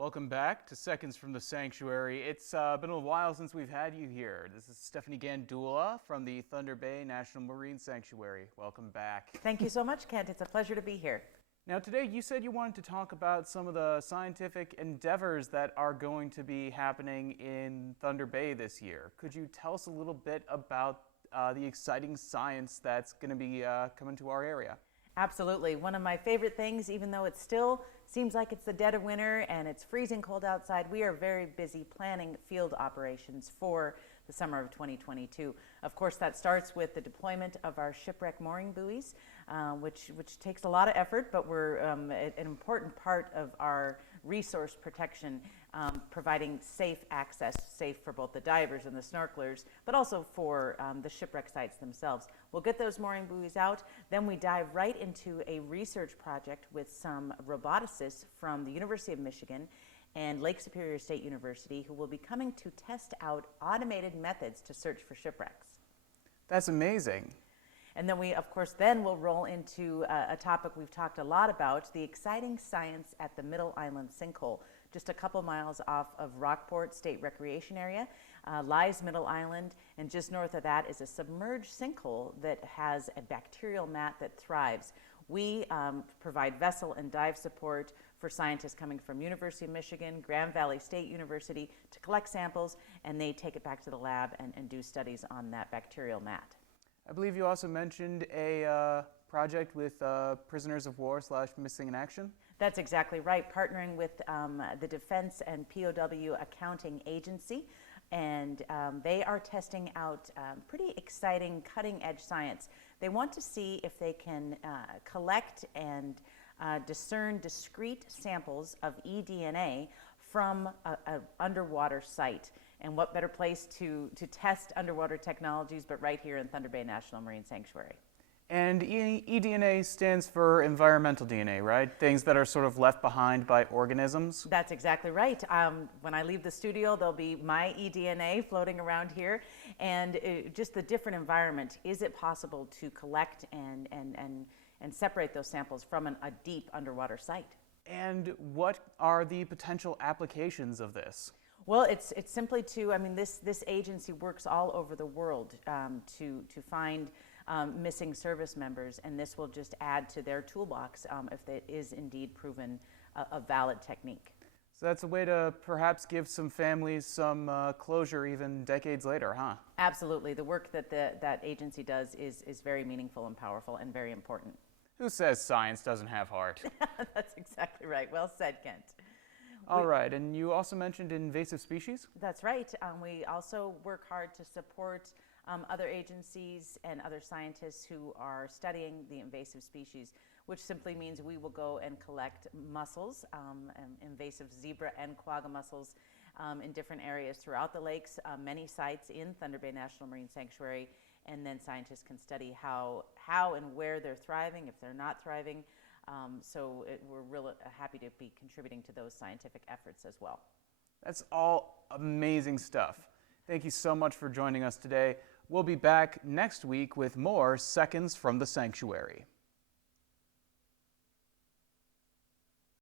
Welcome back to Seconds from the Sanctuary. It's been a while since we've had you here. This is Stephanie Gandula from the Thunder Bay National Marine Sanctuary. Welcome back. Thank you so much, Kent. It's a pleasure to be here. Now today you said you wanted to talk about some of the scientific endeavors that are going to be happening in Thunder Bay this year. Could you tell us a little bit about the exciting science that's going to be coming to our area? Absolutely. One of my favorite things, even though it still seems like it's the dead of winter and it's freezing cold outside, we are very busy planning field operations for the summer of 2022. Of course, that starts with the deployment of our shipwreck mooring buoys, which takes a lot of effort, but we're an important part of our resource protection, providing safe access, safe for both the divers and the snorkelers, but also for the shipwreck sites themselves. We'll get those mooring buoys out, then we dive right into a research project with some roboticists from the University of Michigan and Lake Superior State University, who will be coming to test out automated methods to search for shipwrecks. That's amazing. And then we, of course, then we'll roll into a topic we've talked a lot about, the exciting science at the Middle Island Sinkhole. Just a couple miles off of Rockport State Recreation Area lies Middle Island, and just north of that is a submerged sinkhole that has a bacterial mat that thrives. We provide vessel and dive support for scientists coming from University of Michigan, Grand Valley State University to collect samples, and they take it back to the lab and do studies on that bacterial mat. I believe you also mentioned a project with prisoners of war / missing in action. That's exactly right, partnering with the Defense and POW Accounting Agency, and they are testing out pretty exciting cutting-edge science. They want to see if they can collect and discern discrete samples of eDNA from an underwater site. And what better place to test underwater technologies but right here in Thunder Bay National Marine Sanctuary. And eDNA stands for environmental DNA, right? Things that are sort of left behind by organisms? That's exactly right. When I leave the studio, there'll be my eDNA floating around here. And just the different environment, is it possible to collect and separate those samples from a deep underwater site? And what are the potential applications of this? Well, it's simply to, I mean, this agency works all over the world to find missing service members, and this will just add to their toolbox if it is indeed proven a valid technique. So that's a way to perhaps give some families some closure even decades later, huh? Absolutely. The work that that agency does is very meaningful and powerful and very important. Who says science doesn't have heart? That's exactly right. Well said, Kent. All right, and you also mentioned invasive species? That's right. We also work hard to support other agencies and other scientists who are studying the invasive species, which simply means we will go and collect mussels, invasive zebra and quagga mussels in different areas throughout the lakes, many sites in Thunder Bay National Marine Sanctuary, and then scientists can study how and where they're thriving, if they're not thriving. We're really happy to be contributing to those scientific efforts as well. That's all amazing stuff. Thank you so much for joining us today. We'll be back next week with more Seconds from the Sanctuary.